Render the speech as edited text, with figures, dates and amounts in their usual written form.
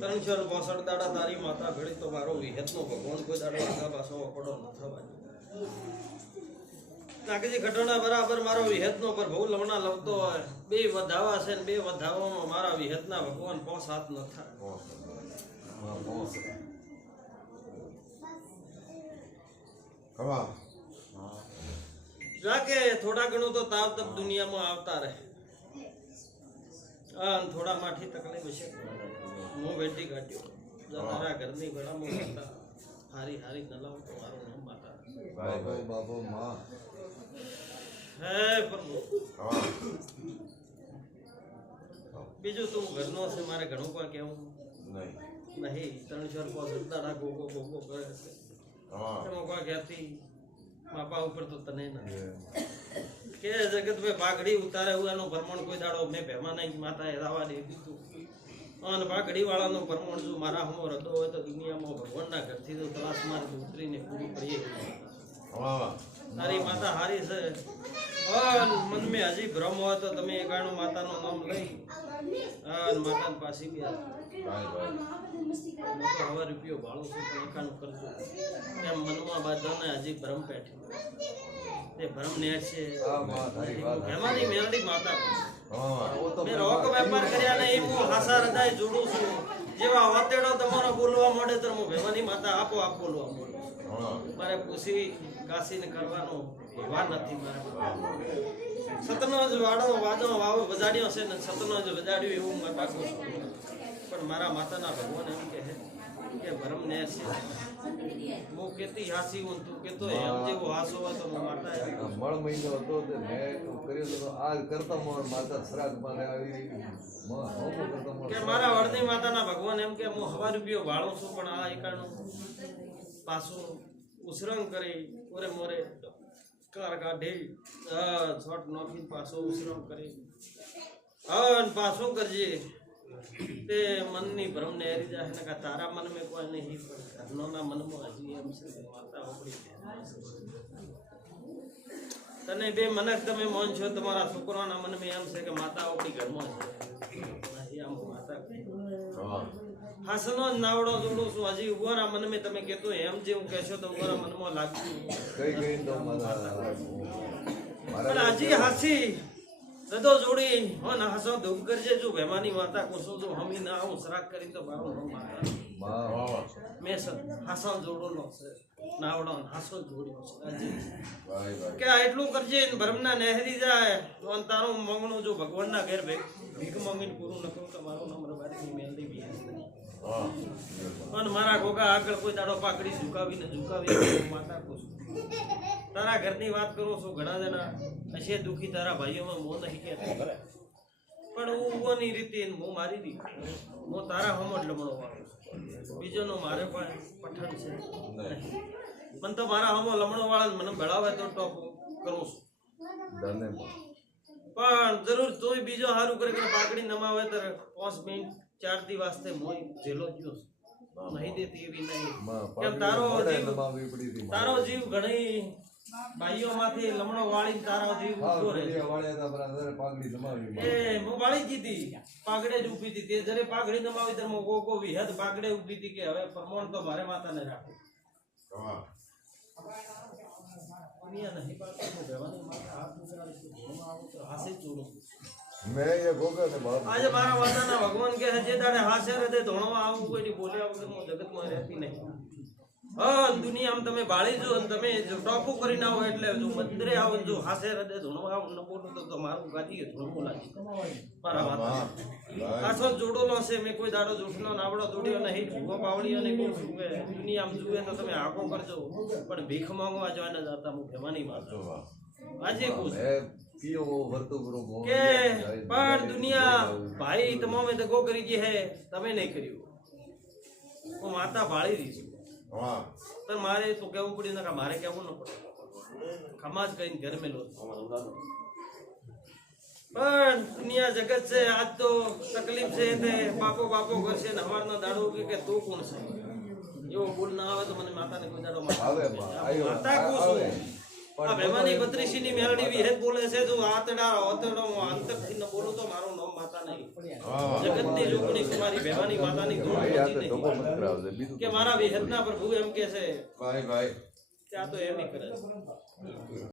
365 દાડા તારી માતા ભેળી તો મારો વિહેતનો ભગવાન કોઈ દાડો આગા પાછો પડો ન થવાનો. નાગજી ઘટોના બરાબર મારો વિહેતનો પર બહુ લમણા લવતો હોય. બે વધાવા છે ને બે વધાવામાં મારા વિહેતના ભગવાન 5 હાથ ન થાય. જાકે થોડા ઘણું તો તાવ તપ દુનિયામાં આવતા રહે. થોડા માઠી તકલીફ છે. હું બેટી કાઢ્યો તારા ઘરની ગળામાં હતા હારી હારી નલાવ તો મારું નામ માતા. બાબો માં હે પ્રભુ. બીજું તું ઘરનો છે મારે ઘણું કોઈ કેવું નહીં. 365 દાડા ગોગો ગોગો કરે છે એમાં કોઈ કહેતી બાપા ઉપર તો તને નથી કે જગત ભાઈ પાઘડી ઉતારે એનું પ્રમાણ કોઈ દાડો મેં ભેમા નહીં માતા એ રાવા દે દીધું. અને પાઘડી વાળાનો પ્રમાણ જો મારા હમો રતો હોય તો દુનિયામાં ભગવાનના ઘરથી તો ત્રાસ મારે ઉતરીને પૂરી પડીએ. તારી માતા હારી છે. મન મેં હજી ભ્રમ હોય તો તમે એકાણું માતાનું નામ લઈ અને માતાની પાછી બી હવે રૂપિયો ભાડો છું પણ એકાણું કરજો એમ મનમાં બધાને હજી ભ્રમ પેઠી તે ભ્રમ ને છે એમાંની મેલડી માતા મેં રોક વેપાર કર્યા ને હું હાસા હૃદય જોડું છું. જેવા વાતેડો તમારો બોલવા માંડે તો હું ભેવાની માતા આપો આપ બોલવા માંડું. મારે પૂછી કાશીને કરવાનો એવા નથી. મારે સતનો જ વાડો વાદો વાવો વજાડ્યો છે ને સતનો જ વજાડ્યું એવું માતા કહું છું. પણ મારા માતાના ભગવાન એમ કહે કે ભરમ ને છે હું કેતી હાસી હું તું કેતો એમ જેવો હાસો હોય તો માતા મળ મહિનો હતો તે મેં કર્યો તો આ કરતા મોર માતા શ્રાદ્ધ માં આવી કે મારા વડની માતાના ભગવાન એમ કે હું હવા રૂપિયો વાળું છું પણ આ એકાણું પાછું ઉસરંગ કરી ઓરે મોરે કાર કાઢી છોટ નોખી પાછો ઉસરંગ કરી પાછું કરજે તે મનની ભ્રમ ને હરી જાય ને તારા મન મેં કોઈ નહીં ઘરનોના મનમાં હજી એમ છે માતા ઉપડી તને બે મનક તમે મોન છો તમારા છોકરાના મન મેં એમ છે કે માતા ઉપડી ઘરમાં છે આમ માતા હાસનો નાવડો જોડું છું હજી ઉભોરા મન મેં તમે કહેતો એમ જે હું કહેશો તો ઉભોરા મનમાં લાગતું પણ હજી હાસી રદો જોડી હો ના હાસો ધૂપ કરજે જો ભેમાની માતા કોસો જો હમી ના આવું સરાક કરી તો મારો માતા મેં હાસો જોડોનો છે નાવડો હાસો જોડ્યો છે કે એટલું કરજે ભરમના નહેરી જાય તો તારું મંગણું જો ભગવાનના ઘેર ભીખ માંગીને પૂરું ન કરું તો મારું નામ રબારી મેલડી બી અને મારા ગોગા આગળ કોઈ દાડો પાકડી ઝુકાવી માતા કોસો તારા ઘરની વાત કરો છો ઘણા જણા હશે દુખી તારા ભાઈઓમાં મો નહીં કહેતો પણ હું ઉભોની રીતે હું મારી દી હું તારા હમો જ લમણો વાળું બીજોનો મારે પણ પઠણ છે પણ તો મારા હમો લમણો વાળા મને ભળાવે તો ટોપ કરું છું પણ જરૂર તોય બીજો સારું કરે પાકડી નમાવે તો 5 મિનિટ 4 દી વાસ્તે મોય જેલો ગયો નહીં દેતી એવી નહીં કેમ તારો જીવ ઘણી ભાઈઓમાંથી લમણો વાળી તારો જીવ ઉભો રહે એ હું વાળી જીતી પાઘડે જ ઊભી હતી તે જરે પાઘડી નમાવી ત્યારે ગોગો વિહદ પાઘડે ઊભી હતી કે હવે પ્રમાણ તો મારે માતાને રાખો દુનિયા નહીં પાડતી હું ભેવાની માતા હાથ નીકળાવીશું ઘરમાં આવું તો હાસે જ જોડું આજે મારા માતાના ભગવાન કે જે દાડે હાસે હૃદય ધોણવા આવું કોઈની બોલ્યા વગર હું જગતમાં રહેતી નહીં. દુનિયામાં તમે બાળી જો તમે ટોપું કરીને આવો એટલે જો મંદિરે આવો જો હાસે હૃદય ધોણવા આવો ન બોલું તો મારું ગાજી ધોણવું લાગી મારા માતા હાસો જોડોલો છે મેં કોઈ દાડો જૂઠનો નાવડો જોડ્યો નહીં ભૂગો પાવડીઓ ને કોઈ જુએ દુનિયામાં જુએ તો તમે આંખો કરજો પણ ભીખ માંગવા જવાના જતા હું ભેવાની માતા આજે પૂછ કે પણ દુનિયા ભાઈ તમામે દગો કરી ગઈ હે તમે નહીં કર્યું હું માતા ભાળી રહી છું તો મારે તો કેવું પડ્યું ને મારે કેવું ન પડે ખમાજ કહીને ઘર મેલો પણ દુનિયા જગત છે આજ તો તકલીફ છે તે બાપો બાપો કરશે ને હવારનો દાડો કે તું કોણ છે એવો બોલ ના આવે તો મને માતાને કોઈ દાડો માતા કહું છું આ ભેમાની બત્રીસીની મેલડી વિહેત બોલે છે જો આતડા ઓતડો હું અંતરથી ન બોલું તો મારું નામ માતા નહીં જગતની જોગણી કુમારી ભેમાની માતાની ધૂળ ભાઈ આ તો પહોંચી ધોકો નહીં. મત કરાવજે બીજું કે મારા વિહેતના પ્રભુ એમ કે છે ભાઈ ત્યાં તો એમ કરે છે.